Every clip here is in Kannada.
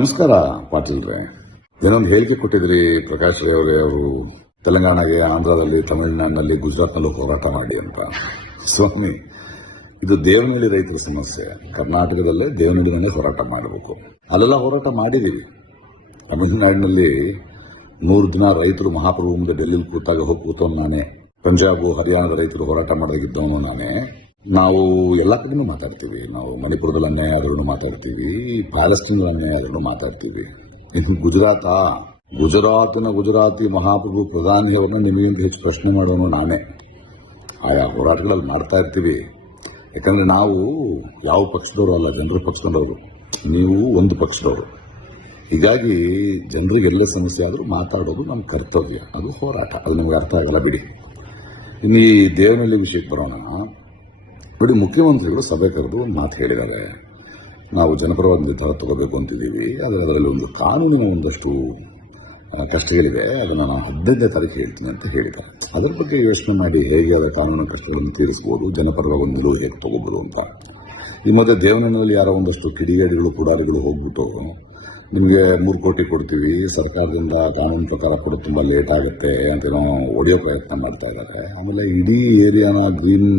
ನಮಸ್ಕಾರ ಪಾಟೀಲ್ರೆ. ಏನೊಂದು ಹೇಳಿಕೆ ಕೊಟ್ಟಿದ್ರಿ ಪ್ರಕಾಶ್ ರೈ ಅವರೇ, ಅವರು ತೆಲಂಗಾಣಗೆ, ಆಂಧ್ರದಲ್ಲಿ, ತಮಿಳುನಾಡಿನಲ್ಲಿ, ಗುಜರಾತ್ನಲ್ಲೂ ಹೋರಾಟ ಮಾಡಿ ಅಂತ. ಸ್ವಾಮಿ, ಇದು ದೇವನಹಳ್ಳಿ ರೈತರ ಸಮಸ್ಯೆ. ಕರ್ನಾಟಕದಲ್ಲೇ ದೇವನಹಳ್ಳಿನಲ್ಲೇ ಹೋರಾಟ ಮಾಡಬೇಕು. ಅಲ್ಲೆಲ್ಲ ಹೋರಾಟ ಮಾಡಿದೀವಿ. ತಮಿಳುನಾಡಿನಲ್ಲಿ 100 ದಿನ ರೈತರು ಮಹಾಪ್ರಭು ಮುಂದೆ ಡೆಲ್ಲಿಲಿ ಕೂತಾಗ ಹೋಗಿ ಕೂತವನು ನಾನೇ. ಪಂಜಾಬ್, ಹರಿಯಾಣದ ರೈತರು ಹೋರಾಟ ಮಾಡೋದಾಗಿದ್ದವನು ನಾನೇ. ನಾವು ಎಲ್ಲ ಕಡೆನೂ ಮಾತಾಡ್ತೀವಿ. ನಾವು ಮಣಿಪುರದಲ್ಲಿ ಅನ್ಯಾಯ ಆದ್ರೂ ಮಾತಾಡ್ತೀವಿ, ಪ್ಯಾಲೆಸ್ಟೀನ್ ಅನ್ಯಾಯ ಆದ್ರೂ ಮಾತಾಡ್ತೀವಿ. ಇನ್ನು ಗುಜರಾತಿ ಮಹಾಪ್ರಭು ಪ್ರಧಾನಿಯವರನ್ನ ನಿಮಗಿಂತ ಹೆಚ್ಚು ಪ್ರಶ್ನೆ ಮಾಡೋನು ನಾನೇ. ಆಯಾ ಹೋರಾಟಗಳಲ್ಲಿ ಮಾಡ್ತಾ ಇರ್ತೀವಿ. ಯಾಕಂದ್ರೆ ನಾವು ಯಾವ ಪಕ್ಷದವರು ಅಲ್ಲ, ಜನರ ಪಕ್ಷದವರು. ನೀವು ಒಂದು ಪಕ್ಷದವರು. ಹೀಗಾಗಿ ಜನರಿಗೆ ಎಲ್ಲ ಸಮಸ್ಯೆ ಆದರೂ ಮಾತಾಡೋದು ನಮ್ಮ ಕರ್ತವ್ಯ. ಅದು ಹೋರಾಟ. ಅದು ನಮಗೆ ಅರ್ಥ ಆಗಲ್ಲ ಬಿಡಿ. ಇನ್ನು ಈ ದೇವನಹಳ್ಳಿ ವಿಷಯಕ್ಕೆ ಬರೋಣ. ನೋಡಿ, ಮುಖ್ಯಮಂತ್ರಿಗಳು ಸಭೆ ಕರೆದು ಒಂದು ಮಾತು ಹೇಳಿದ್ದಾರೆ. ನಾವು ಜನಪರವಾದ ನಿರ್ಧಾರ ತಗೋಬೇಕು ಅಂತಿದ್ದೀವಿ, ಆದರೆ ಅದರಲ್ಲಿ ಒಂದು ಕಾನೂನಿನ ಒಂದಷ್ಟು ಕಷ್ಟಗಳಿವೆ, ಅದನ್ನು ನಾನು 15ನೇ ತಾರೀಕು ಹೇಳ್ತೀನಿ ಅಂತ ಹೇಳಿದ್ದಾರೆ. ಅದರ ಬಗ್ಗೆ ಯೋಚನೆ ಮಾಡಿ ಹೇಗೆ ಅದರ ಕಾನೂನಿನ ಕಷ್ಟಗಳನ್ನು ತೀರಿಸಬಹುದು, ಜನಪರವಾಗಿ ಒಂದು ನಿಲುವು ಹೇಗೆ ತಗೋಬಹುದು ಅಂತ. ಈ ಮಧ್ಯೆ ದೇವನಹಳ್ಳಿಯಲ್ಲಿ ಯಾರೋ ಒಂದಷ್ಟು ಕಿಡಿಗೇಡಿಗಳು, ಪುಡಾರಿಗಳು ಹೋಗ್ಬಿಟ್ಟು ನಿಮಗೆ 3 ಕೋಟಿ ಕೊಡ್ತೀವಿ, ಸರ್ಕಾರದಿಂದ ಕಾನೂನು ಪ್ರಕಾರ ಕೊಡೋದು ತುಂಬ ಲೇಟ್ ಆಗುತ್ತೆ ಅಂತೇನೋ ಹೊಡೆಯೋ ಪ್ರಯತ್ನ ಮಾಡ್ತಾ ಇದ್ದಾರೆ. ಆಮೇಲೆ ಇಡೀ ಏರಿಯಾನ ಗ್ರೀನ್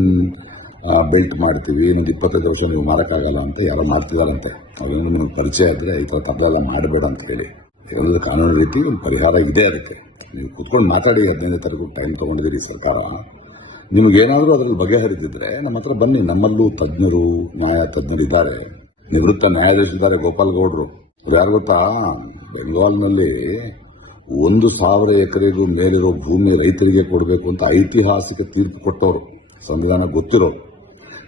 ಬೆಲ್ಟ್ ಮಾಡ್ತೀವಿ, ಇನ್ನೊಂದು 25 ವರ್ಷ ನೀವು ಮಾಡೋಕ್ಕಾಗಲ್ಲ ಅಂತ ಯಾರೋ ಮಾಡ್ತಿದಾರಂತೆ. ಅದೇನು ನಿಮಗೆ ಪರಿಚಯ ಇದ್ದರೆ ಈ ಥರ ತಪ್ಪೆಲ್ಲ ಮಾಡಬೇಡ ಅಂತ ಹೇಳಿ. ಯಾಕಂದರೆ ಕಾನೂನು ರೀತಿ ಒಂದು ಪರಿಹಾರ ಇದೆ. ಅದಕ್ಕೆ ನೀವು ಕೂತ್ಕೊಂಡು ಮಾತಾಡಿ. 15ನೇ ತಾರೀಕು ಟೈಮ್ ತೊಗೊಂಡಿದ್ದೀರಿ ಸರ್ಕಾರ. ನಿಮಗೇನಾದರೂ ಅದರಲ್ಲಿ ಬಗೆಹರಿದಿದ್ರೆ ನಮ್ಮ ಹತ್ರ ಬನ್ನಿ. ನಮ್ಮಲ್ಲೂ ತಜ್ಞರು, ನ್ಯಾಯ ತಜ್ಞರು ಇದ್ದಾರೆ. ನಿವೃತ್ತ ನ್ಯಾಯಾಧೀಶರಿದ್ದಾರೆ, ಗೋಪಾಲ್ ಗೌಡ್ರು. ಅದು ಯಾರು ಗೊತ್ತಾ, ಬೆಂಗಾಲ್ನಲ್ಲಿ 1,000 ಎಕರೆಗೂ ಮೇಲಿರೋ ಭೂಮಿ ರೈತರಿಗೆ ಕೊಡಬೇಕು ಅಂತ ಐತಿಹಾಸಿಕ ತೀರ್ಪು ಕೊಟ್ಟವರು, ಸಂವಿಧಾನ ಗೊತ್ತಿರೋರು.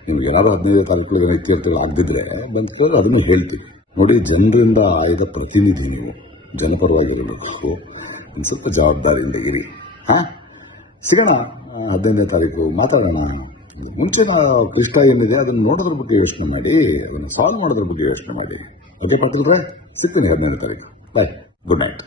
ನಿಮ್ಗೆ ಏನಾದ್ರು 15ನೇ ತಾರೀಕು ಇತ್ಯರ್ಥಿಗಳು ಆಗದಿದ್ರೆ ಬಂದು ಅದನ್ನು ಹೇಳ್ತೀವಿ. ನೋಡಿ, ಜನರಿಂದ ಆಯ್ದ ಪ್ರತಿನಿಧಿ ನೀವು, ಜನಪರವಾಗಿರಬೇಕು. ಒಂದು ಸ್ವಲ್ಪ ಜವಾಬ್ದಾರಿಯಿಂದ ಇರಿ. ಸಿಗೋಣ 15ನೇ ತಾರೀಕು, ಮಾತಾಡೋಣ. ಮುಂಚಿನ ಕೃಷ್ಣ ಏನಿದೆ ಅದನ್ನು ನೋಡೋದ್ರ ಬಗ್ಗೆ ಯೋಚನೆ ಮಾಡಿ, ಅದನ್ನು ಸಾಲ್ವ್ ಮಾಡೋದ್ರ ಬಗ್ಗೆ ಯೋಚನೆ ಮಾಡಿ. ಓಕೆ ಪಾಟೀಲ್ರೆ, ಸಿಗ್ತೀನಿ 15ನೇ ತಾರೀಕು. ಬಾಯ್, ಗುಡ್ ನೈಟ್.